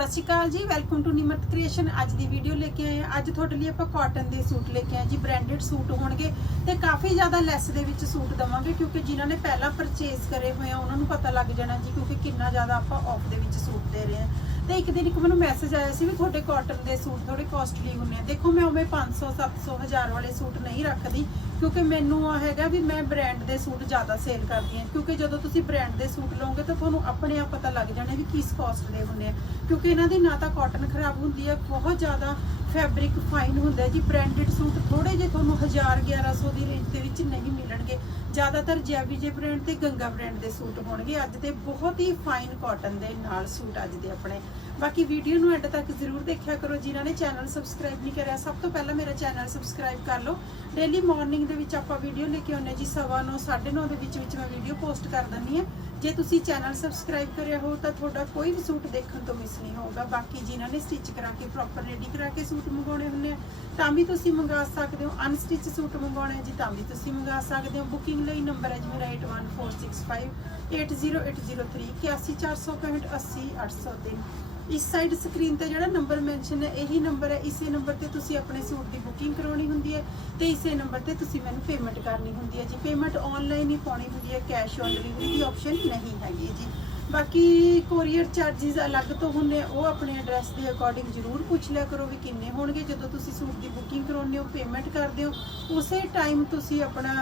ਸਤਿ ਸ਼੍ਰੀ ਅਕਾਲ ਜੀ welcome to Nimrat creation ਅੱਜ ਦੀ ਵੀਡੀਓ ਲੈ ਕੇ ਆਏ ਹਾਂ। ਅੱਜ ਤੁਹਾਡੇ ਲਈ ਆਪਾਂ ਕਾਟਨ ਦੇ ਸੂਟ ਲੈ ਕੇ ਆਏ ਜੀ ਬ੍ਰਾਂਡਡ ਸੂਟ ਹੋਣਗੇ ਤੇ ਕਾਫੀ ਜ਼ਿਆਦਾ ਲੈਸ ਦੇ ਵਿੱਚ ਸੂਟ ਦਵਾਂਗੇ ਕਿਉਂਕਿ ਜਿਨ੍ਹਾਂ ਨੇ ਪਹਿਲਾਂ ਪਰਚੇਸ ਕਰੇ ਹੋਏ ਆ, ਉਹਨਾਂ ਨੂੰ ਪਤਾ ਲੱਗ ਜਾਣਾ ਜੀ ਕਿਉਂਕਿ ਕਿੰਨਾ ਜ਼ਿਆਦਾ ਆਪਾਂ ਆਫ ਦੇ ਵਿੱਚ ਸੂਟ ਦੇ ਰਹੇ ਹਾਂ। ਤੇ ਇੱਕ ਦਿਨ ਇੱਕ ਮੈਨੂੰ ਮੈਸੇਜ ਆਇਆ ਸੀ ਵੀ ਤੁਹਾਡੇ ਕਾਟਨ ਦੇ ਸੂਟ ਥੋੜੇ ਕਾਸਟਲੀ ਹੁੰਦੇ ਆ। ਦੇਖੋ, ਮੈਂ ਉਵੇਂ 500 700 1000 ਵਾਲੇ ਸੂਟ ਨਹੀਂ ਰੱਖਦੀ। ਕਿਉਂਕਿ ਮੈਨੂੰ ਉਹ ਹੈਗਾ ਵੀ ਮੈਂ ਬ੍ਰਾਂਡ ਦੇ ਸੂਟ ਜ਼ਿਆਦਾ ਸੇਲ ਕਰਦੀ ਹਾਂ। ਕਿਉਂਕਿ ਜਦੋਂ ਤੁਸੀਂ ਬ੍ਰਾਂਡ ਦੇ ਸੂਟ ਲਓਗੇ ਤਾਂ ਤੁਹਾਨੂੰ ਆਪਣੇ ਆਪ ਪਤਾ ਲੱਗ ਜਾਣਾ ਵੀ ਕਿਸ ਕਾਸਟ ਦੇ ਹੁੰਦੇ ਆ। ਕਿਉਂਕਿ ਇਹਨਾਂ ਦੀ ਨਾ ਤਾਂ ਕਾਟਨ ਖਰਾਬ ਹੁੰਦੀ ਹੈ ਬਹੁਤ ਜ਼ਿਆਦਾ ਫੈਬਰਿਕ ਫਾਈਨ ਹੁੰਦਾ ਜੀ। ਬ੍ਰਾਂਡਡ ਸੂਟ ਥੋੜੇ ਜਿਹੇ ਤੁਹਾਨੂੰ 1000 1100 ਦੀ ਰੇਂਜ ਦੇ ਵਿੱਚ ਨਹੀਂ ਮਿਲਣਗੇ। ਜ਼ਿਆਦਾਤਰ ਜੈਵੀ ਜੇ ਬ੍ਰਾਂਡ ਤੇ ਗੰਗਾ ਬ੍ਰਾਂਡ ਦੇ ਸੂਟ ਹੋਣਗੇ। ਅੱਜ ਦੇ ਬਹੁਤ ਹੀ ਫਾਈਨ ਕਾਟਨ ਦੇ ਨਾਲ ਸੂਟ ਅੱਜ ਦੇ ਆਪਣੇ ਬਾਕੀ ਵੀਡੀਓ ਨੂੰ ਐਡ ਤੱਕ ਜ਼ਰੂਰ ਦੇਖਿਆ ਕਰੋ ਜਿਨ੍ਹਾਂ ਨੇ ਚੈਨਲ ਸਬਸਕ੍ਰਾਈਬ ਨਹੀਂ ਕਰਿਆ ਸਭ ਤੋਂ ਪਹਿਲਾਂ ਮੇਰਾ ਚੈਨਲ ਸਬਸਕ੍ਰਾਈਬ ਕਰ ਲਓ। ਡੇਲੀ ਮਾਰਨਿੰਗ ਦੇ ਵਿੱਚ ਆਪਾਂ ਵੀਡੀਓ ਲੈ ਕੇ ਆਉਂਦੇ ਜੀ ਸਵਾ ਨੌ, ਸਾਢੇ 9:30 ਦੇ ਵਿੱਚ ਵਿੱਚ ਮੈਂ ਵੀਡੀਓ ਪੋਸਟ ਕਰ ਦਿੰਦੀ ਹਾਂ। ਜੇ ਤੁਸੀਂ ਚੈਨਲ ਸਬਸਕ੍ਰਾਈਬ ਕਰਿਆ ਹੋ ਤਾਂ ਤੁਹਾਡਾ ਕੋਈ ਵੀ ਸੂਟ ਦੇਖਣ ਤੋਂ ਮਿਸ ਨਹੀਂ ਹੋਊਗਾ। ਬਾਕੀ ਜਿਨ੍ਹਾਂ ਨੇ ਸਟਿਚ ਕਰਾ ਕੇ ਪ੍ਰੋਪਰ ਰੈਡੀ ਕਰਾ ਕੇ ਸੂਟ ਮੰਗਾਉਣੇ ਹੁੰਦੇ ਆ ਤਾਂ ਵੀ ਤੁਸੀਂ ਮੰਗਾ ਸਕਦੇ ਹੋ। ਅਨਸਟਿਚ ਸੂਟ ਮੰਗਾਉਣੇ ਜੀ ਤਾਂ ਵੀ ਤੁਸੀਂ ਮੰਗਾ ਸਕਦੇ ਹੋ। ਬੁਕਿੰਗ ਲਈ ਨੰਬਰ ਹੈ ਜੀ ਮੇਰਾ 8146580803 81465 80803 ਇਸ ਸਾਈਡ ਸਕਰੀਨ ਤੇ ਜਿਹੜਾ ਨੰਬਰ ਮੈਂਸ਼ਨ ਹੈ, ਇਹੀ ਨੰਬਰ ਹੈ। ਇਸੇ ਨੰਬਰ ਤੇ ਤੁਸੀਂ ਆਪਣੇ ਸੂਟ ਦੀ ਬੁਕਿੰਗ ਕਰਾਉਣੀ ਹੁੰਦੀ ਹੈ ਤੇ ਇਸੇ ਨੰਬਰ ਤੇ ਤੁਸੀਂ ਮੈਨੂੰ ਪੇਮੈਂਟ ਕਰਨੀ ਹੁੰਦੀ ਹੈ ਜੀ। ਪੇਮੈਂਟ ਆਨਲਾਈਨ ਹੀ ਪਾਉਣੀ ਹੁੰਦੀ ਹੈ ਕੈਸ਼ ਔਨ ਡਿਲੀਵਰੀ ਦੀ ਆਪਸ਼ਨ ਨਹੀਂ ਹੈਗੀ ਜੀ। ਬਾਕੀ ਕੋਰੀਅਰ ਚਾਰजेस ਅਲੱਗ ਤੋਂ ਹੁੰਦੇ ਉਹ ਆਪਣੇ ਐਡਰੈਸ ਦੇ ਅਕੋਰਡਿੰਗ ਜ਼ਰੂਰ ਪੁੱਛ ਲਿਆ ਕਰੋ ਵੀ ਕਿੰਨੇ ਹੋਣਗੇ। ਜਦੋਂ ਤੁਸੀਂ ਸੂਟ ਦੀ ਬੁਕਿੰਗ ਕਰਾਉਂਦੇ ਹੋ ਪੇਮੈਂਟ ਕਰਦੇ ਹੋ, ਉਸੇ ਟਾਈਮ ਤੁਸੀਂ ਆਪਣਾ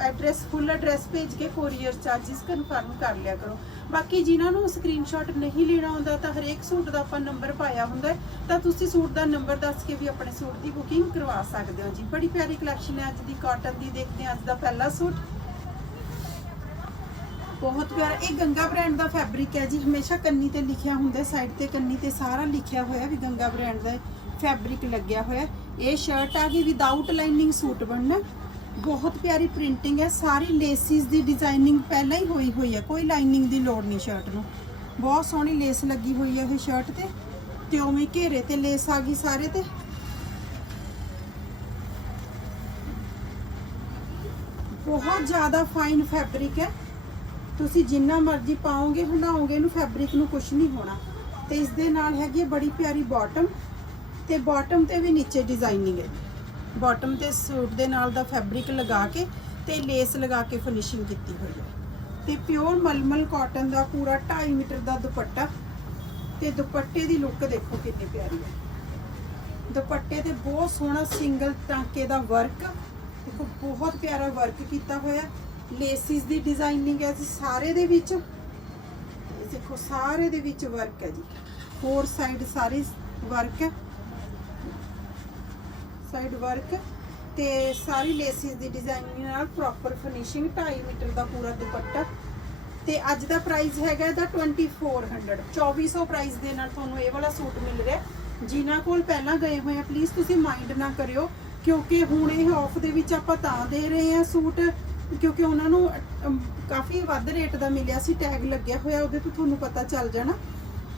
ਐਡਰੈਸ ਫੁੱਲ ਐਡਰੈਸ ਭੇਜ ਕੇ ਕੋਰੀਅਰ ਚਾਰजेस ਕਨਫਰਮ ਕਰ ਲਿਆ ਕਰੋ। ਬਾਕੀ ਜਿਨ੍ਹਾਂ ਨੂੰ ਸਕਰੀਨਸ਼ਾਟ ਨਹੀਂ ਲੈਣਾ ਹੁੰਦਾ ਤਾਂ ਹਰੇਕ ਸੂਟ ਦਾ ਆਪਾਂ ਨੰਬਰ ਪਾਇਆ ਹੁੰਦਾ ਤਾਂ ਤੁਸੀਂ ਸੂਟ ਦਾ ਨੰਬਰ ਦੱਸ ਕੇ ਵੀ ਆਪਣੇ ਸੂਟ ਦੀ ਬੁਕਿੰਗ ਕਰਵਾ ਸਕਦੇ ਹੋ ਜੀ। ਬੜੀ ਪਿਆਰੀ ਕਲੈਕਸ਼ਨ ਹੈ, ਅੱਜ ਦੀ ਕਾਟਨ ਦੀ ਦੇਖਦੇ ਹਾਂ, ਅੱਜ ਦਾ ਪਹਿਲਾ ਸੂਟ। ਬਹੁਤ ਪਿਆਰਾ। ਇਹ ਗੰਗਾ ਬ੍ਰਾਂਡ ਦਾ ਫੈਬਰਿਕ ਹੈ ਜੀ। ਹਮੇਸ਼ਾ ਕੰਨੀ ਤੇ ਲਿਖਿਆ ਹੁੰਦਾ ਸਾਈਡ ਤੇ ਕੰਨੀ ਤੇ ਸਾਰਾ ਲਿਖਿਆ ਹੋਇਆ ਵੀ ਗੰਗਾ ਬ੍ਰਾਂਡ ਦਾ ਫੈਬਰਿਕ ਲੱਗਿਆ ਹੋਇਆ। ਇਹ ਸ਼ਰਟ ਆ ਗਈ ਵਿਦਆਊਟ ਲਾਈਨਿੰਗ ਸੂਟ ਬਣਨਾ ਬਹੁਤ ਪਿਆਰੀ ਪ੍ਰਿੰਟਿੰਗ ਹੈ। ਸਾਰੀ ਲੇਸਿਸ ਦੀ ਡਿਜ਼ਾਈਨਿੰਗ ਪਹਿਲਾਂ ਹੀ ਹੋਈ ਹੋਈ ਹੈ। ਕੋਈ ਲਾਈਨਿੰਗ ਦੀ ਲੋੜ ਨਹੀਂ ਸ਼ਰਟ ਨੂੰ। ਬਹੁਤ ਸੋਹਣੀ ਲੇਸ ਲੱਗੀ ਹੋਈ ਹੈ ਇਹ ਸ਼ਰਟ ਤੇ। ਤੇ ਉਵੇਂ ਘੇਰੇ ਤੇ ਲੇਸ ਆ ਗਈ ਸਾਰੇ ਤੇ। ਬਹੁਤ ਜ਼ਿਆਦਾ ਫਾਈਨ ਫੈਬਰਿਕ ਹੈ। ਤੁਸੀਂ ਜਿੰਨਾ ਮਰਜ਼ੀ ਪਾਓਗੇ ਹੰਡਾਓਗੇ ਇਹਨੂੰ ਫੈਬਰਿਕ ਨੂੰ ਕੁਝ ਨਹੀਂ ਹੋਣਾ। ਤੇ ਇਸ ਦੇ ਨਾਲ ਹੈਗੀ ਹੈ ਬੜੀ ਪਿਆਰੀ ਬਾਟਮ ਤੇ ਬਾਟਮ ਤੇ ਵੀ ਨੀਚੇ ਡਿਜ਼ਾਈਨਿੰਗ ਹੈ। ਬਾਟਮ ਤੇ ਸੂਟ ਦੇ ਨਾਲ ਦਾ ਫੈਬਰਿਕ ਲਗਾ ਕੇ ਤੇ ਲੇਸ ਲਗਾ ਕੇ ਫਿਨਿਸ਼ਿੰਗ ਕੀਤੀ ਹੋਈ ਹੈ। ਤੇ ਪਿਓਰ ਮਲਮਲ ਕਾਟਨ ਦਾ ਪੂਰਾ 2.5 ਮੀਟਰ ਦਾ ਦੁਪੱਟਾ ਤੇ ਦੁਪੱਟੇ ਦੀ ਲੁੱਕ ਦੇਖੋ ਕਿੰਨੀ ਪਿਆਰੀ ਹੈ। ਦੁਪੱਟੇ ਤੇ ਬਹੁਤ ਸੋਹਣਾ ਸਿੰਗਲ ਟਾਂਕੇ ਦਾ ਵਰਕ ਦੇਖੋ ਬਹੁਤ ਪਿਆਰਾ ਵਰਕ ਕੀਤਾ ਹੋਇਆ। ਲੇਸਿਸ ਦੀ ਡਿਜ਼ਾਈਨਿੰਗ ਹੈ ਜੀ, ਸਾਰੇ ਦੇ ਵਿੱਚ। ਦੇਖੋ, ਸਾਰੇ ਦੇ ਵਿੱਚ ਵਰਕ ਹੈ ਜੀ। ਫੋਰ ਸਾਈਡ ਸਾਰੀ ਵਰਕ ਹੈ। ਸਾਈਡ ਵਰਕ ਤੇ ਸਾਰੀ ਲੇਸਿਸ ਦੀ ਡਿਜ਼ਾਈਨਿੰਗ ਨਾਲ ਪ੍ਰੋਪਰ ਫਿਨਿਸ਼ਿੰਗ 2.5 ਮੀਟਰ ਦਾ ਪੂਰਾ ਦੁਪੱਟਾ। ਤੇ ਅੱਜ ਦਾ ਪ੍ਰਾਈਸ ਹੈਗਾ ਇਹਦਾ 2400 2400 ਪ੍ਰਾਈਸ ਦੇ ਨਾਲ ਤੁਹਾਨੂੰ ਇਹ ਵਾਲਾ ਸੂਟ ਮਿਲ ਰਿਹਾ ਜਿਨ੍ਹਾਂ ਕੋਲ ਪਹਿਲਾਂ ਗਏ ਹੋਏ ਆ ਪਲੀਜ਼ ਤੁਸੀਂ ਮਾਈਂਡ ਨਾ ਕਰਿਓ। ਕਿਉਂਕਿ ਹੁਣ ਇਹ ਆਫ ਦੇ ਵਿੱਚ ਆਪਾਂ ਤਾਂ ਦੇ ਰਹੇ ਆ ਸੂਟ। ਕਿਉਂਕਿ ਉਹਨਾਂ ਨੂੰ ਅਮ, ਕਾਫੀ ਵੱਧ ਰੇਟ ਦਾ ਮਿਲਿਆ ਸੀ ਟੈਗ ਲੱਗਿਆ ਹੋਇਆ ਉਹਦੇ ਤੋਂ ਤੁਹਾਨੂੰ ਪਤਾ ਚੱਲ ਜਾਣਾ।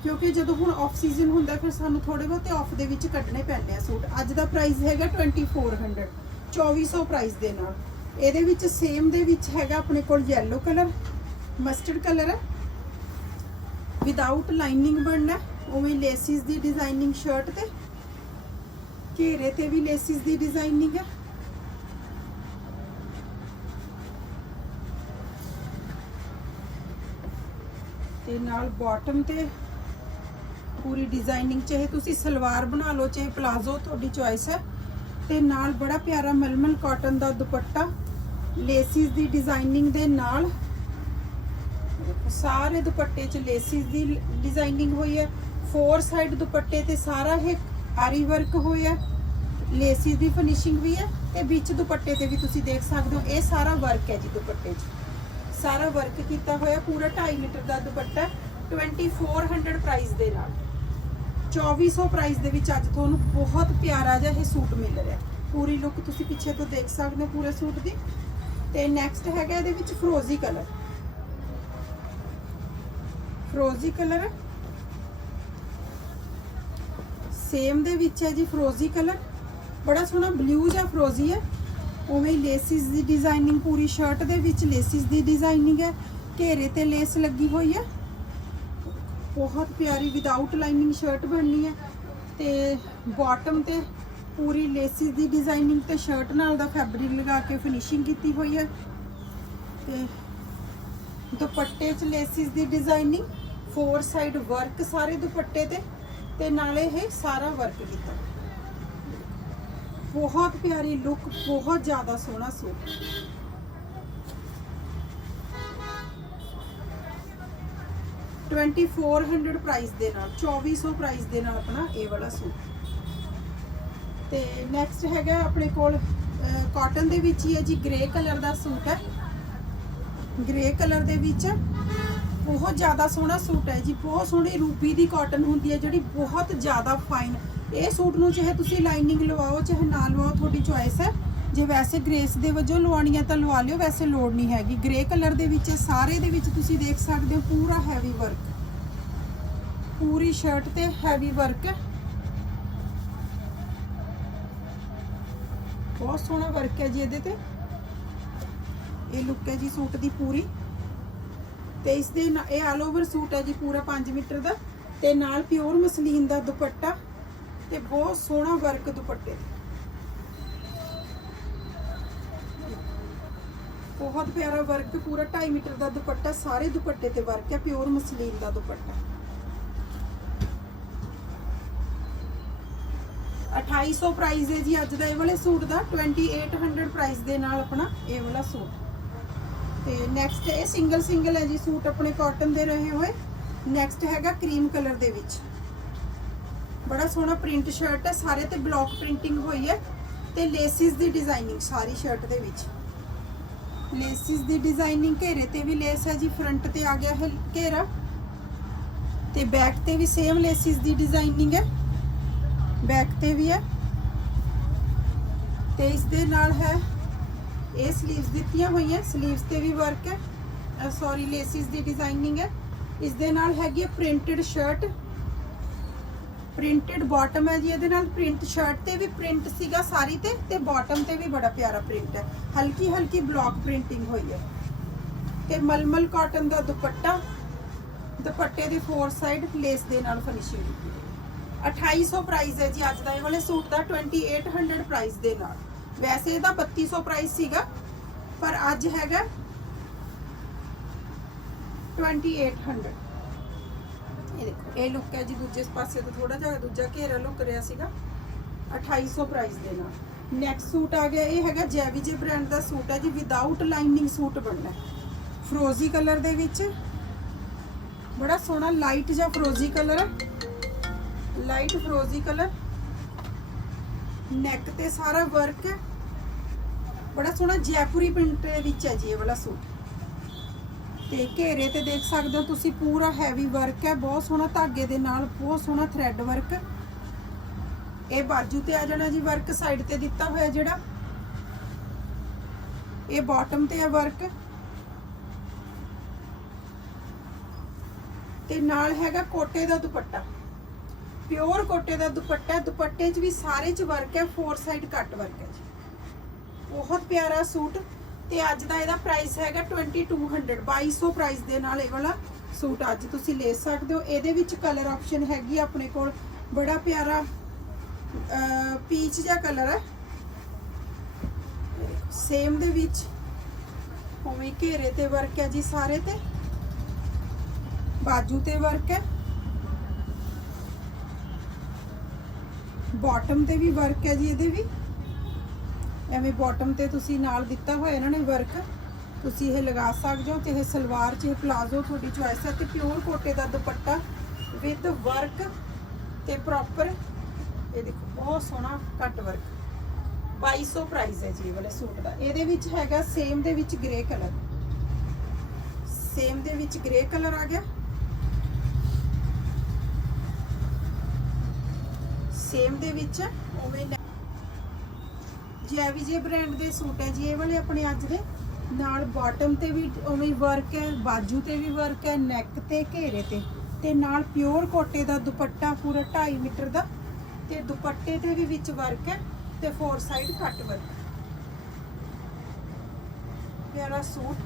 ਕਿਉਂਕਿ ਜਦੋਂ ਹੁਣ ਆਫ ਸੀਜ਼ਨ ਹੁੰਦਾ ਫਿਰ ਸਾਨੂੰ ਥੋੜੇ ਬਹੁਤੇ ਆਫ ਦੇ ਵਿੱਚ ਕੱਢਣੇ ਪੈਂਦੇ ਆ ਸੂਟ। ਅੱਜ ਦਾ ਪ੍ਰਾਈਸ ਹੈਗਾ 2400 2400 ਪ੍ਰਾਈਸ ਦੇ ਨਾਲ। ਇਹਦੇ ਵਿੱਚ ਸੇਮ ਦੇ ਵਿੱਚ ਹੈਗਾ ਆਪਣੇ ਕੋਲ yellow ਕਲਰ ਮਸਟਰਡ ਕਲਰ ਹੈ। ਵਿਦਆਊਟ ਲਾਈਨਿੰਗ ਬਣਨਾ ਉਵੇਂ ਲੇਸਿਸ ਦੀ ਡਿਜ਼ਾਈਨਿੰਗ ਸ਼ਰਟ ਤੇ। ਘੇਰੇ ਤੇ ਵੀ ਲੇਸਿਸ ਦੀ ਡਿਜ਼ਾਈਨਿੰਗ ਹੈ। ਤੇ ਨਾਲ ਬਾਟਮ ਤੇ ਪੂਰੀ ਡਿਜ਼ਾਈਨਿੰਗ ਚਾਹੇ ਤੁਸੀਂ ਸਲਵਾਰ ਬਣਾ ਲਓ, ਚਾਹੇ ਪਲਾਜ਼ੋ ਤੁਹਾਡੀ ਚੁਆਇਸ ਹੈ। ਤੇ ਨਾਲ ਬੜਾ ਪਿਆਰਾ ਮਲਮਲ ਕਾਟਨ ਦਾ ਦੁਪੱਟਾ ਲੇਸਿਸ ਦੀ ਡਿਜ਼ਾਈਨਿੰਗ ਦੇ ਨਾਲ। ਸਾਰੇ ਦੁਪੱਟੇ 'ਚ ਲੇਸਿਸ ਦੀ ਡਿਜ਼ਾਈਨਿੰਗ ਹੋਈ ਹੈ। ਫੋਰ ਸਾਈਡ ਦੁਪੱਟੇ ਤੇ ਸਾਰਾ ਇਹ ਆਰੀ ਵਰਕ ਹੋਇਆ ਲੇਸਿਸ ਦੀ ਫਿਨਿਸ਼ਿੰਗ ਵੀ ਹੈ ਤੇ ਵਿੱਚ ਦੁਪੱਟੇ ਤੇ ਵੀ ਤੁਸੀਂ ਦੇਖ ਸਕਦੇ ਹੋ, ਇਹ ਸਾਰਾ ਵਰਕ ਹੈ ਜੀ ਦੁਪੱਟੇ 'ਚ। ਸਾਰਾ ਵਰਕ ਕੀਤਾ ਹੋਇਆ, ਪੂਰਾ 2.5 ਮੀਟਰ ਦਾ ਦੁਪੱਟਾ 2400 ਪ੍ਰਾਈਸ ਦੇ ਨਾਲ। 2400 ਪ੍ਰਾਈਸ ਦੇ ਵਿੱਚ ਅੱਜ ਤੁਹਾਨੂੰ ਬਹੁਤ ਪਿਆਰਾ ਜਿਹਾ ਇਹ ਸੂਟ ਮਿਲ ਰਿਹਾ ਪੂਰੀ ਲੁੱਕ ਤੁਸੀਂ ਪਿੱਛੇ ਤੋਂ ਦੇਖ ਸਕਦੇ ਹੋ ਪੂਰੇ ਸੂਟ ਦੀ। ਤੇ ਨੈਕਸਟ ਹੈਗਾ ਇਹਦੇ ਵਿੱਚ ਫਰੋਜ਼ੀ ਕਲਰ ਫਰੋਜ਼ੀ ਕਲਰ ਸੇਮ ਦੇ ਵਿੱਚ ਹੈ ਜੀ ਫਰੋਜ਼ੀ ਕਲਰ ਬੜਾ ਸੋਹਣਾ ਬਲੂ ਜਾਂ ਫਰੋਜ਼ੀ ਹੈ। ਉਵੇਂ ਹੀ ਲੇਸਿਸ ਦੀ ਡਿਜ਼ਾਈਨਿੰਗ ਪੂਰੀ ਸ਼ਰਟ ਦੇ ਵਿੱਚ ਲੇਸਿਸ ਦੀ ਡਿਜ਼ਾਈਨਿੰਗ ਹੈ। ਘੇਰੇ ਤੇ ਲੇਸ ਲੱਗੀ ਹੋਈ ਹੈ। ਬਹੁਤ ਪਿਆਰੀ ਵਿਦਆਊਟ ਲਾਈਨਿੰਗ ਸ਼ਰਟ ਬਣਨੀ ਹੈ। ਤੇ ਬਾਟਮ ਤੇ ਪੂਰੀ ਲੇਸਿਸ ਦੀ ਡਿਜ਼ਾਈਨਿੰਗ ਤੇ ਸ਼ਰਟ ਨਾਲ ਦਾ ਫੈਬਰਿਕ ਲਗਾ ਕੇ ਫਿਨਿਸ਼ਿੰਗ ਕੀਤੀ ਹੋਈ ਹੈ। ਤੇ ਦੁਪੱਟੇ 'ਚ ਲੇਸਿਸ ਦੀ ਡਿਜ਼ਾਈਨਿੰਗ ਫੋਰ ਸਾਈਡ ਵਰਕ ਸਾਰੇ ਦੁਪੱਟੇ ਤੇ ਤੇ ਨਾਲੇ ਇਹ ਸਾਰਾ ਵਰਕ ਕੀਤਾ। ਬਹੁਤ ਪਿਆਰੀ ਲੁੱਕ ਬਹੁਤ ਜ਼ਿਆਦਾ ਸੋਹਣਾ ਸੂਟ। ਟਵੈਂਟੀ 2400 ਪ੍ਰਾਈਸ ਦੇ ਨਾਲ 2400 ਪ੍ਰਾਈਸ ਦੇ ਨਾਲ ਆਪਣਾ ਇਹ ਵਾਲਾ ਸੂਟ। ਤੇ ਨੈਕਸਟ ਹੈਗਾ ਆਪਣੇ ਕੋਲ ਕਾਟਨ ਦੇ ਵਿੱਚ ਹੀ ਹੈ ਜੀ ਗ੍ਰੇ ਕਲਰ ਦਾ ਸੂਟ ਹੈ। ਗ੍ਰੇ ਕਲਰ ਦੇ ਵਿੱਚ ਬਹੁਤ ਜ਼ਿਆਦਾ ਸੋਹਣਾ ਸੂਟ ਹੈ ਜੀ। ਬਹੁਤ ਸੋਹਣੀ ਰੂਬੀ ਦੀ ਕਾਟਨ ਹੁੰਦੀ ਹੈ, ਜਿਹੜੀ ਬਹੁਤ ਜ਼ਿਆਦਾ ਫਾਈਨ ਇਹ ਸੂਟ ਨੂੰ ਚਾਹੇ ਤੁਸੀਂ ਲਾਈਨਿੰਗ ਲਵਾਓ, ਚਾਹੇ ਨਾ ਲਵਾਓ, ਤੁਹਾਡੀ ਚੋਇਸ ਹੈ। ਜੇ ਵੈਸੇ ਗ੍ਰੇਸ ਦੇ ਵਜੋਂ ਲਵਾਉਣੀ ਹੈ ਤਾਂ ਲਵਾ ਲਿਓ, ਵੈਸੇ ਲੋੜ ਨਹੀਂ ਹੈਗੀ। ਗ੍ਰੇ ਕਲਰ ਦੇ ਵਿੱਚ, ਸਾਰੇ ਦੇ ਵਿੱਚ ਤੁਸੀਂ ਦੇਖ ਸਕਦੇ ਹੋ ਪੂਰਾ ਹੈਵੀ ਵਰਕ ਪੂਰੀ ਸ਼ਰਟ ਤੇ ਹੈਵੀ ਵਰਕ ਹੈ ਬਹੁਤ ਸੋਹਣਾ ਵਰਕ ਹੈ ਜੀ ਇਹਦੇ ਤੇ। ਇਹ ਲੁੱਕ ਹੈ ਜੀ ਸੂਟ ਦੀ ਪੂਰੀ। ਤੇ ਇਸ ਦੇ ਇਹ ਆਲ ਓਵਰ ਸੂਟ ਹੈ ਜੀ ਪੂਰਾ 5 ਮੀਟਰ ਦਾ। ਤੇ ਨਾਲ ਪਿਓਰ ਮਸਲੀਨ ਦਾ ਦੁਪੱਟਾ। ਤੇ ਬਹੁਤ ਸੋਹਣਾ ਵਰਕ ਦੁਪੱਟੇ। ਤੇ ਬਹੁਤ ਪਿਆਰਾ ਵਰਕ, ਪੂਰਾ 2.5 ਮੀਟਰ ਦਾ ਦੁਪੱਟਾ, ਸਾਰੇ ਦੁਪੱਟੇ ਤੇ ਵਰਕ ਹੈ, ਪਿਓਰ ਮਸਲੀਨ ਦਾ ਦੁਪੱਟਾ। 2800 ਪ੍ਰਾਈਸ ਹੈ ਜੀ ਅੱਜ ਦਾ ਇਹ ਵਾਲੇ ਸੂਟ ਦਾ 2800 ਪ੍ਰਾਈਸ ਦੇ ਨਾਲ ਆਪਣਾ ਇਹ ਵਾਲਾ ਸੂਟ। ਤੇ ਨੈਕਸਟ ਇਹ ਸਿੰਗਲ ਸਿੰਗਲ ਹੈ ਜੀ, ਸੂਟ ਆਪਣੇ ਕਾਟਨ ਦੇ ਰਹੇ ਹੋਏ। ਨੈਕਸਟ ਹੈਗਾ ਕਰੀਮ ਕਲਰ ਦੇ ਵਿੱਚ। ਬੜਾ ਸੋਹਣਾ ਪ੍ਰਿੰਟ ਸ਼ਰਟ ਹੈ, ਸਾਰੇ ਤੇ ਬਲੌਕ ਪ੍ਰਿੰਟਿੰਗ ਹੋਈ ਹੈ ਤੇ ਲੇਸਿਸ ਦੀ ਡਿਜ਼ਾਈਨਿੰਗ ਸਾਰੀ ਸ਼ਰਟ ਦੇ ਵਿੱਚ। ਲੇਸਿਸ ਦੀ ਡਿਜ਼ਾਈਨਿੰਗ ਘੇਰੇ ਤੇ ਵੀ ਲੇਸ ਹੈ ਜੀ, ਫਰੰਟ ਤੇ ਆ ਗਿਆ ਹੈ ਘੇਰਾ ਤੇ ਬੈਕ ਤੇ ਵੀ ਸੇਮ ਲੇਸਿਸ ਦੀ ਡਿਜ਼ਾਈਨਿੰਗ ਹੈ, ਬੈਕ ਤੇ ਵੀ ਹੈ ਤੇ ਇਸ ਦੇ ਨਾਲ ਹੈ, ਇਹ ਸਲੀਵਸ ਦਿੱਤੀਆਂ ਹੋਈਆਂ ਸਲੀਵਸ ਤੇ ਵੀ ਵਰਕ ਹੈ ਸੌਰੀ ਲੇਸਿਸ ਦੀ ਡਿਜ਼ਾਈਨਿੰਗ ਹੈ। ਇਸ ਦੇ ਨਾਲ ਹੈਗੀ ਹੈ ਪ੍ਰਿੰਟਡ ਸ਼ਰਟ ਪ੍ਰਿੰਟਡ ਬਾਟਮ ਹੈ ਜੀ, ਇਹਦੇ ਨਾਲ ਪ੍ਰਿੰਟ ਸ਼ਰਟ ਤੇ ਵੀ ਪ੍ਰਿੰਟ ਸੀਗਾ ਸਾਰੀ ਤੇ ਤੇ ਬਾਟਮ ਤੇ ਵੀ ਬੜਾ ਪਿਆਰਾ ਪ੍ਰਿੰਟ ਹੈ। ਹਲਕੀ ਹਲਕੀ ਬਲੌਕ ਪ੍ਰਿੰਟਿੰਗ ਹੋਈ ਹੈ। ਤੇ ਮਲਮਲ ਕਾਟਨ ਦਾ ਦੁਪੱਟਾ, ਦੁਪੱਟੇ ਦੀ ਫੋਰ ਸਾਈਡ ਲੇਸ ਦੇ ਨਾਲ ਫਿਨਿਸ਼ਿੰਗ ਕੀਤੀ ਹੈ। 2800 ਪ੍ਰਾਈਸ ਹੈ ਜੀ, ਅੱਜ ਦਾ ਇਹ ਵਾਲੇ ਸੂਟ ਦਾ 2800 ਪ੍ਰਾਈਸ ਦੇ ਨਾਲ। ਵੈਸੇ ਇਹਦਾ 3200 ਪ੍ਰਾਈਸ ਸੀਗਾ, ਪਰ ਅੱਜ ਹੈਗਾ 2800 ਇਹ ਦੇਖੋ, ਇਹ ਲੁੱਕ ਹੈ ਜੀ ਦੂਜੇ ਪਾਸੇ ਤੋਂ ਥੋੜਾ ਜਿਹਾ, ਦੂਜਾ ਘੇਰਾ ਲੁੱਕ ਰਿਹਾ ਸੀਗਾ। 2800 ਪ੍ਰਾਈਸ ਦੇ ਨਾਲ। ਨੈਕਸਟ ਸੂਟ ਆ ਗਿਆ, ਇਹ ਹੈਗਾ ਜੈਵੀਜੇ ਬ੍ਰਾਂਡ ਦਾ ਸੂਟ ਹੈ ਜੀ ਵਿਦਆਊਟ ਲਾਈਨਿੰਗ ਸੂਟ ਬਣਨਾ ਫਰੋਜ਼ੀ ਕਲਰ ਦੇ ਵਿੱਚ। ਬੜਾ ਸੋਹਣਾ ਲਾਈਟ ਜਿਹਾ ਫਰੋਜ਼ੀ ਕਲਰ ਹੈ। ਲਾਈਟ ਫਰੋਜ਼ੀ ਕਲਰ ਨੈਕ ਤੇ ਸਾਰਾ ਵਰਕ ਹੈ। ਬੜਾ ਸੋਹਣਾ ਜੈਪੁਰੀ ਪ੍ਰਿੰਟ ਦੇ ਵਿੱਚ ਹੈ ਜੀ ਇਹ ਵਾਲਾ ਸੂਟ। ਤੇ ਘੇਰੇ ਤੇ ਦੇਖ ਸਕਦੇ ਹੋ ਤੁਸੀਂ ਪੂਰਾ ਹੈਵੀ ਵਰਕ ਹੈ, ਬਹੁਤ ਸੋਹਣਾ ਧਾਗੇ ਦੇ ਨਾਲ, ਬਹੁਤ ਸੋਹਣਾ ਥ੍ਰੈਡ ਵਰਕ ਇਹ ਬਾਜੂ ਤੇ ਆ ਜਾਣਾ ਜੀ ਵਰਕ ਸਾਈਡ ਤੇ ਦਿੱਤਾ ਹੋਇਆ ਜਿਹੜਾ। ਇਹ ਬਾਟਮ ਤੇ ਹੈ ਵਰਕ ਤੇ ਨਾਲ ਹੈਗਾ ਕੋਟੇ ਦਾ ਦੁਪੱਟਾ। ਪਿਓਰ ਕੋਟੇ ਦਾ ਦੁਪੱਟਾ, ਦੁਪੱਟੇ 'ਚ ਵੀ ਸਾਰੇ 'ਚ ਵਰਕ ਹੈ ਫੋਰ ਸਾਈਡ ਕੱਟ ਵਰਕ ਹੈ ਜੀ। ਬਹੁਤ ਪਿਆਰਾ ਸੂਟ। ਤੇ ਅੱਜ ਦਾ ਇਹਦਾ ਪ੍ਰਾਈਸ ਹੈਗਾ 2200 2200 ਪ੍ਰਾਈਸ ਦੇ ਨਾਲ ਇਹ ਵਾਲਾ ਸੂਟ ਅੱਜ ਤੁਸੀਂ ਲੈ ਸਕਦੇ ਹੋ। ਇਹਦੇ ਵਿੱਚ ਕਲਰ ਆਪਸ਼ਨ ਹੈਗੀ ਆਪਣੇ ਕੋਲ। ਬੜਾ ਪਿਆਰਾ ਪੀਚ ਜਿਹਾ ਕਲਰ ਹੈ ਸੇਮ ਦੇ ਵਿੱਚ ਉਵੇਂ ਘੇਰੇ ਤੇ ਵਰਕ ਹੈ ਜੀ ਸਾਰੇ ਤੇ। ਬਾਜੂ ਤੇ ਵਰਕ ਹੈ ਬਾਟਮ ਤੇ ਵੀ ਵਰਕ ਹੈ ਜੀ ਇਹਦੇ ਵੀ। ਐਵੇਂ ਬਾਟਮ ਤੇ ਤੁਸੀਂ ਨਾਲ ਦਿੱਤਾ ਹੋਇਆ ਇਹਨਾਂ ਨੇ ਵਰਕ ਤੁਸੀਂ ਇਹ ਲਗਾ ਸਕਦੇ ਹੋ ਤੇ ਇਹ ਸਲਵਾਰ ਚ ਇਹ ਪਲਾਜ਼ੋ ਤੁਹਾਡੀ ਚੁਆਇਸ ਹੈ ਤੇ ਪਿਓਰ ਕੋਟੇ ਦਾ ਦੁਪੱਟਾ ਵਿਦ ਵਰਕ ਤੇ ਪ੍ਰੋਪਰ ਇਹ ਦੇਖੋ ਬਹੁਤ ਸੋਹਣਾ ਕੱਟ ਵਰਕ 2200 ਪ੍ਰਾਈਸ ਹੈ ਜੀ ਵਾਲੇ ਸੂਟ ਦਾ। ਇਹਦੇ ਵਿੱਚ ਹੈਗਾ ਸੇਮ ਦੇ ਵਿੱਚ ਗ੍ਰੇ ਕਲਰ ਸੇਮ ਦੇ ਵਿੱਚ ਗ੍ਰੇ ਕਲਰ ਆ ਗਿਆ। ਸੇਮ ਦੇ ਵਿੱਚ ਉਵੇਂ ਜੈਵੀਜੇ ਬ੍ਰਾਂਡ ਦੇ ਸੂਟ ਹੈ ਜੀ, ਇਹ ਵਾਲੇ ਆਪਣੇ ਅੱਜ ਦੇ ਨਾਲ ਬਾਟਮ ਤੇ ਵੀ ਉਵੇਂ ਵਰਕ ਹੈ, ਬਾਜੂ ਤੇ ਵੀ ਵਰਕ ਹੈ ਨੈਕ ਤੇ, ਘੇਰੇ ਤੇ। ਤੇ ਨਾਲ ਪਿਓਰ ਕੋਟੇ ਦਾ ਦੁਪੱਟਾ ਪੂਰਾ 2.5 ਮੀਟਰ ਦਾ ਤੇ ਦੁਪੱਟੇ ਤੇ ਵੀ ਵਿੱਚ ਵਰਕ ਹੈ ਤੇ ਫੋਰ ਸਾਈਡ ਕੱਟ ਵਰਕ ਪਿਆਰਾ ਸੂਟ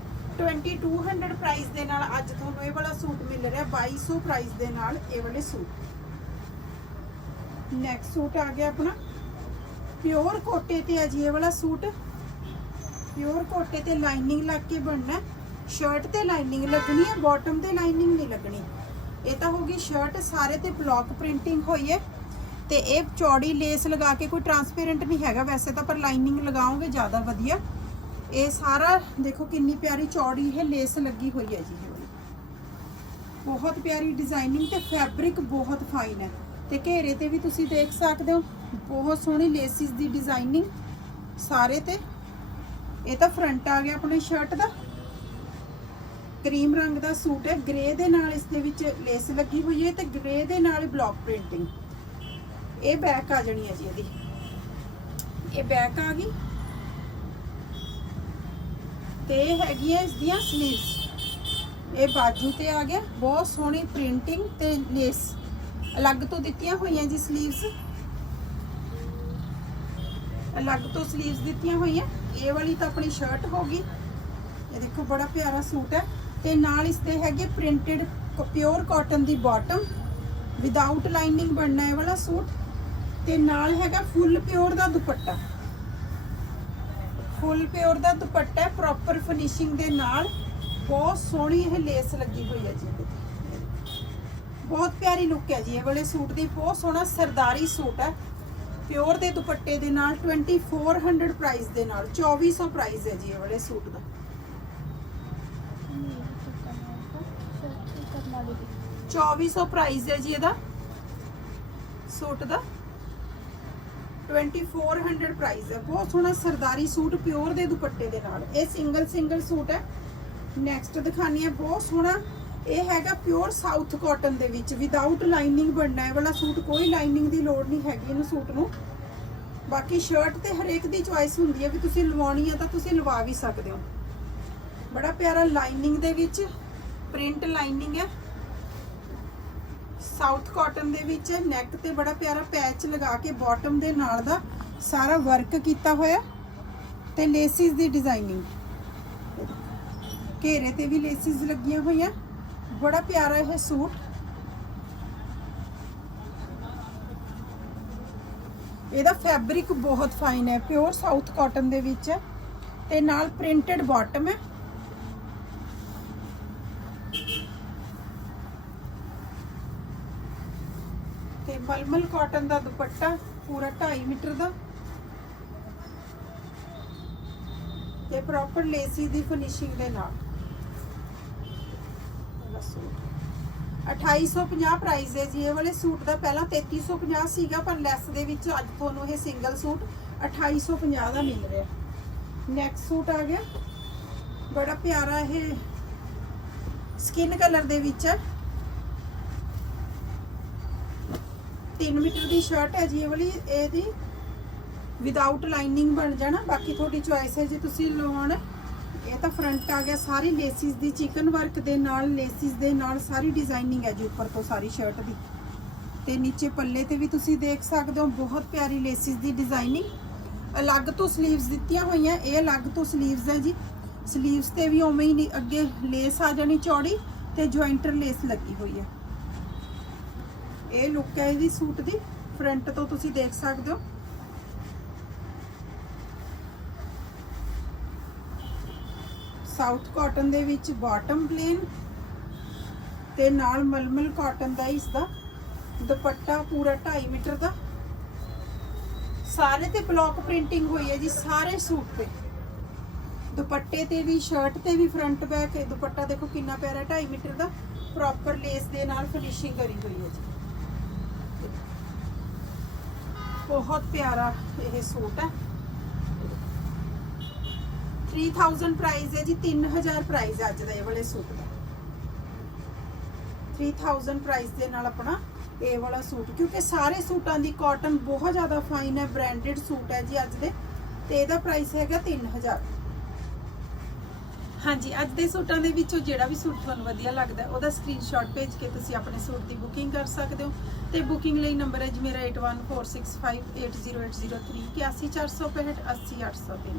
2200 ਪ੍ਰਾਈਸ ਦੇ ਨਾਲ ਅੱਜ ਤੁਹਾਨੂੰ ਇਹ ਵਾਲਾ ਸੂਟ ਮਿਲ ਰਿਹਾ 2200 ਪ੍ਰਾਈਸ ਦੇ ਨਾਲ ਇਹ ਵਾਲੇ ਸੂਟ। ਨੈਕਸਟ ਸੂਟ ਆ ਗਿਆ ਆਪਣਾ ਪਿਓਰ ਕੋਟੇ ਤੇ ਹੈ ਜੀ, ਇਹ ਵਾਲਾ ਸੂਟ। ਪਿਓਰ ਕੋਟੇ ਤੇ ਲਾਈਨਿੰਗ ਲੱਗ ਕੇ ਬਣਨਾ ਸ਼ਰਟ ਤੇ ਲਾਈਨਿੰਗ ਲੱਗਣੀ ਹੈ ਬਾਟਮ ਤੇ ਲਾਈਨਿੰਗ ਨਹੀਂ ਲੱਗਣੀ। ਇਹ ਤਾਂ ਹੋ ਗਈ ਸ਼ਰਟ, ਸਾਰੇ ਤੇ ਬਲੌਕ ਪ੍ਰਿੰਟਿੰਗ ਹੋਈ ਹੈ। ਤੇ ਇਹ ਚੌੜੀ ਲੇਸ ਲਗਾ ਕੇ ਕੋਈ ਟਰਾਂਸਪੇਰੈਂਟ ਨਹੀਂ ਹੈਗਾ ਵੈਸੇ ਤਾਂ, ਪਰ ਲਾਈਨਿੰਗ ਲਗਾਓਗੇ ਜ਼ਿਆਦਾ ਵਧੀਆ। ਇਹ ਸਾਰਾ, ਦੇਖੋ ਕਿੰਨੀ ਪਿਆਰੀ ਚੌੜੀ ਇਹ ਲੇਸ ਲੱਗੀ ਹੋਈ ਹੈ ਜੀ ਇਹ ਵਾਲੀ। ਬਹੁਤ ਪਿਆਰੀ ਡਿਜ਼ਾਈਨਿੰਗ ਤੇ ਫੈਬਰਿਕ ਬਹੁਤ ਫਾਈਨ ਹੈ। ਤੇ ਘੇਰੇ ਤੇ ਵੀ ਤੁਸੀਂ ਦੇਖ ਸਕਦੇ ਹੋ। ਬਹੁਤ ਸੋਹਣੀ ਲੇਸਿਸ ਦੀ ਡਿਜ਼ਾਈਨਿੰਗ ਸਾਰੇ ਤੇ। ਇਹ ਤਾਂ ਫਰੰਟ ਆ ਗਿਆ ਆਪਣੇ ਸ਼ਰਟ ਦਾ। ਕਰੀਮ ਰੰਗ ਦਾ ਸੂਟ ਹੈ। ਗ੍ਰੇ ਦੇ ਨਾਲ ਇਸ ਦੇ ਵਿੱਚ ਲੇਸ ਲੱਗੀ ਹੋਈ ਹੈ ਤੇ ਗ੍ਰੇ ਦੇ ਨਾਲ ਬਲੌਕ ਪ੍ਰਿੰਟਿੰਗ ਇਹ ਬੈਕ ਆ ਜਾਣੀ ਹੈ ਜੀ ਇਹਦੀ। ਇਹ ਬੈਕ ਆ ਗਈ। ਤੇ ਹੈਗੀ ਹੈ ਇਸ ਦੀਆਂ ਸਲੀਵਸ ਇਹ ਬਾਜੂ ਤੇ ਆ ਗਿਆ। ਬਹੁਤ ਸੋਹਣੀ ਪ੍ਰਿੰਟਿੰਗ ਤੇ ਲੇਸ ਅਲੱਗ ਤੋਂ ਦਿੱਤੀਆਂ ਹੋਈਆਂ ਜੀ ਸਲੀਵਸ ਅਲੱਗ ਤੋਂ ਸਲੀਵਸ ਦਿੱਤੀਆਂ ਹੋਈਆਂ। ਇਹ ਵਾਲੀ ਤਾਂ ਆਪਣੀ ਸ਼ਰਟ ਹੋਗੀ ਇਹ ਦੇਖੋ, ਬੜਾ ਪਿਆਰਾ ਸੂਟ ਹੈ। ਤੇ ਨਾਲ ਇਸ ਤੇ ਹੈਗੇ ਪ੍ਰਿੰਟਡ ਪਿਓਰ ਕਾਟਨ ਦੀ ਬਾਟਮ ਵਿਦਆਊਟ ਲਾਈਨਿੰਗ ਬਣਨਾ ਹੈ ਵਾਲਾ ਸੂਟ। ਤੇ ਨਾਲ ਹੈਗਾ ਫੁੱਲ ਪਿਓਰ ਦਾ ਦੁਪੱਟਾ। ਫੁੱਲ ਪਿਓਰ ਦਾ ਦੁਪੱਟਾ ਹੈ ਪ੍ਰੋਪਰ ਫਿਨਿਸ਼ਿੰਗ ਦੇ ਨਾਲ। ਬਹੁਤ ਸੋਹਣੀ ਇਹ ਲੇਸ ਲੱਗੀ ਹੋਈ ਹੈ ਜੀ। ਇਹਦੇ ਬਹੁਤ ਪਿਆਰੀ ਲੁੱਕ ਹੈ ਜੀ ਇਹ ਵਾਲੇ ਸੂਟ ਦੀ। ਬਹੁਤ ਸੋਹਣਾ ਸਰਦਾਰੀ ਸੂਟ ਹੈ। ਪਿਓਰ ਦੇ ਦੁਪੱਟੇ ਦੇ ਨਾਲ 2400 ਪ੍ਰਾਈਸ ਦੇ ਨਾਲ 2400 ਪ੍ਰਾਈਸ ਹੈ ਜੀ ਇਹ ਵਾਲੇ ਸੂਟ ਦਾ। 2400 ਪ੍ਰਾਈਸ ਹੈ ਜੀ ਇਹਦਾ ਸੂਟ ਦਾ। 2400 ਪ੍ਰਾਈਸ ਹੈ। ਬਹੁਤ ਸੋਹਣਾ ਸਰਦਾਰੀ ਸੂਟ ਪਿਓਰ ਦੇ ਦੁਪੱਟੇ ਦੇ ਨਾਲ। ਇਹ ਸਿੰਗਲ ਸਿੰਗਲ ਸੂਟ ਹੈ। ਨੈਕਸਟ ਦਿਖਾਣੀ ਹੈ। ਬਹੁਤ ਸੋਹਣਾ ਇਹ ਹੈਗਾ ਪਿਓਰ ਸਾਊਥ ਕਾਟਨ ਦੇ ਵਿੱਚ ਵਿਦਆਊਟ ਲਾਈਨਿੰਗ ਬਣਨਾ ਹੈ ਵਾਲਾ ਸੂਟ ਕੋਈ ਲਾਈਨਿੰਗ ਦੀ ਲੋੜ ਨਹੀਂ ਹੈਗੀ ਇਹਨੂੰ ਸੂਟ ਨੂੰ। ਬਾਕੀ ਸ਼ਰਟ ਤੇ ਹਰੇਕ ਦੀ ਚੁਆਇਸ ਹੁੰਦੀ ਹੈ ਵੀ ਤੁਸੀਂ ਲਵਾਉਣੀ ਹੈ ਤਾਂ ਤੁਸੀਂ ਲਵਾ ਵੀ ਸਕਦੇ ਹੋ। ਬੜਾ ਪਿਆਰਾ ਲਾਈਨਿੰਗ ਦੇ ਵਿੱਚ ਪ੍ਰਿੰਟ ਲਾਈਨਿੰਗ ਹੈ। ਸਾਊਥ ਕਾਟਨ ਦੇ ਵਿੱਚ ਨੈਕ ਤੇ ਬੜਾ ਪਿਆਰਾ ਪੈਚ ਲਗਾ ਕੇ ਬਾਟਮ ਦੇ ਨਾਲ ਦਾ ਸਾਰਾ ਵਰਕ ਕੀਤਾ ਹੋਇਆ। ਤੇ ਲੇਸਿਸ ਦੀ ਡਿਜ਼ਾਈਨਿੰਗ ਘੇਰੇ ਤੇ ਵੀ ਲੇਸਿਸ ਲੱਗੀਆਂ ਹੋਈਆਂ। ਬੜਾ ਪਿਆਰਾ ਇਹ ਸੂਟ। ਇਹਦਾ ਫੈਬਰਿਕ ਬਹੁਤ ਫਾਈਨ ਹੈ ਪਿਓਰ ਸਾਊਥ ਕਾਟਨ ਦੇ ਵਿੱਚ ਹੈ ਤੇ ਨਾਲ ਪ੍ਰਿੰਟਡ ਬਾਟਮ ਹੈ। ਤੇ ਮਲਮਲ ਕਾਟਨ ਦਾ ਦੁਪੱਟਾ ਪੂਰਾ 2.5 ਮੀਟਰ ਦਾ। ਤੇ ਪ੍ਰੋਪਰ ਲੇਸੀ ਦੀ ਫਿਨਿਸ਼ਿੰਗ ਦੇ ਨਾਲ। ਇਹਦਾ ਸੂਟ 2850 ਪ੍ਰਾਈਸ ਹੈ ਜੀ ਇਹ ਵਾਲੇ ਸੂਟ ਦਾ ਪਹਿਲਾਂ 3350 ਸੀਗਾ, ਪਰ ਲੈਸ ਦੇ ਵਿੱਚ ਅੱਜ ਤੁਹਾਨੂੰ ਇਹ ਸਿੰਗਲ ਸੂਟ 2850 ਦਾ ਮਿਲ ਰਿਹਾ। ਨੈਕਸਟ ਸੂਟ ਆ ਗਿਆ। ਬੜਾ ਪਿਆਰਾ ਇਹ ਸਕਿਨ ਕਲਰ ਦੇ ਵਿੱਚ 3 ਮੀਟਰ ਦੀ ਸ਼ਰਟ ਹੈ ਜੀ ਇਹ ਵਾਲੀ, ਇਹਦੀ। ਵਿਦਆਊਟ ਲਾਈਨਿੰਗ ਬਣ ਜਾਣਾ, ਬਾਕੀ ਤੁਹਾਡੀ ਚੁਆਇਸ ਹੈ। ਜੇ ਤੁਸੀਂ ਲਵਾਉਣਾ ਇਹ ਤਾਂ ਫਰੰਟ ਆ ਗਿਆ। ਸਾਰੀ ਲੇਸਿਸ ਦੀ ਚਿਕਨ ਵਰਕ ਦੇ ਨਾਲ ਲੇਸਿਸ ਦੇ ਨਾਲ ਸਾਰੀ ਡਿਜ਼ਾਈਨਿੰਗ ਹੈ ਜੀ ਉੱਪਰ ਤੋਂ ਸਾਰੀ ਸ਼ਰਟ ਦੀ। ਤੇ ਨੀਚੇ ਪੱਲੇ ਤੇ ਵੀ ਤੁਸੀਂ ਦੇਖ ਸਕਦੇ ਹੋ, ਬਹੁਤ ਪਿਆਰੀ ਲੇਸਿਸ ਦੀ ਡਿਜ਼ਾਈਨਿੰਗ ਅਲੱਗ ਤੋਂ ਸਲੀਵਸ ਦਿੱਤੀਆਂ ਹੋਈਆਂ, ਇਹ ਅਲੱਗ ਤੋਂ ਸਲੀਵਸ ਹੈ ਜੀ। ਸਲੀਵਸ ਤੇ ਵੀ ਉਵੇਂ ਹੀ ਨਹੀਂ- ਅੱਗੇ ਲੇਸ ਆ ਜਾਣੀ ਚੌੜੀ ਤੇ ਜੁਆਇੰਟਰ ਲੇਸ ਲੱਗੀ ਹੋਈ ਹੈ। ਇਹ ਲੁੱਕ ਹੈ ਇਹਦੀ ਸੂਟ ਦੀ। ਫਰੰਟ ਤੋਂ ਤੁਸੀਂ ਦੇਖ ਸਕਦੇ ਹੋ। ਸਾਊਥ ਕਾਟਨ ਦੇ ਵਿੱਚ ਬਾਟਮ ਪਲੇਨ ਤੇ ਨਾਲ ਮਲਮਲ ਕਾਟਨ ਦਾ ਇਸ ਦਾ ਦੁਪੱਟਾ ਪੂਰਾ 2.5 ਮੀਟਰ ਦਾ। ਸਾਰੇ ਤੇ ਬਲੌਕ ਪ੍ਰਿੰਟਿੰਗ ਹੋਈ ਹੈ ਜੀ, ਸਾਰੇ ਸੂਟ ਤੇ। ਦੁਪੱਟੇ ਤੇ ਵੀ, ਸ਼ਰਟ ਤੇ ਵੀ ਫਰੰਟ ਬੈਕ ਇਹ ਦੁਪੱਟਾ ਦੇਖੋ ਕਿੰਨਾ ਪਿਆਰਾ 2.5 ਮੀਟਰ ਦਾ। ਪ੍ਰੋਪਰ ਲੇਸ ਦੇ ਨਾਲ ਫਿਨਿਸ਼ਿੰਗ ਕਰੀ ਹੋਈ ਹੈ ਜੀ। ਬਹੁਤ ਪਿਆਰਾ ਇਹ ਸੂਟ ਹੈ। 3000 ਪ੍ਰਾਈਸ ਹੈ ਜੀ 3000 ਪ੍ਰਾਈਸ ਹੈ ਅੱਜ ਦਾ ਇਹ ਵਾਲੇ ਸੂਟ ਦਾ। 3000 ਪ੍ਰਾਈਸ ਦੇ ਨਾਲ ਆਪਣਾ ਇਹ ਵਾਲਾ ਸੂਟ, ਕਿਉਂਕਿ ਸਾਰੇ ਸੂਟਾਂ ਦੀ ਕਾਟਨ ਬਹੁਤ ਜ਼ਿਆਦਾ ਫਾਈਨ ਹੈ ਬ੍ਰਾਂਡਡ ਸੂਟ ਹੈ ਜੀ ਅੱਜ ਦੇ, ਤੇ ਇਹਦਾ ਪ੍ਰਾਈਸ ਹੈਗਾ 3000 ਹਾਂਜੀ, ਅੱਜ ਦੇ ਸੂਟਾਂ ਦੇ ਵਿੱਚੋਂ ਜਿਹੜਾ ਵੀ ਸੂਟ ਤੁਹਾਨੂੰ ਵਧੀਆ ਲੱਗਦਾ ਉਹਦਾ ਸਕਰੀਨਸ਼ਾਟ ਭੇਜ ਕੇ ਤੁਸੀਂ ਆਪਣੇ ਸੂਟ ਦੀ ਬੁਕਿੰਗ ਕਰ ਸਕਦੇ ਹੋ। ਤੇ ਬੁਕਿੰਗ ਲਈ ਨੰਬਰ ਹੈ ਜੀ ਮੇਰਾ 8146580803 81465 80803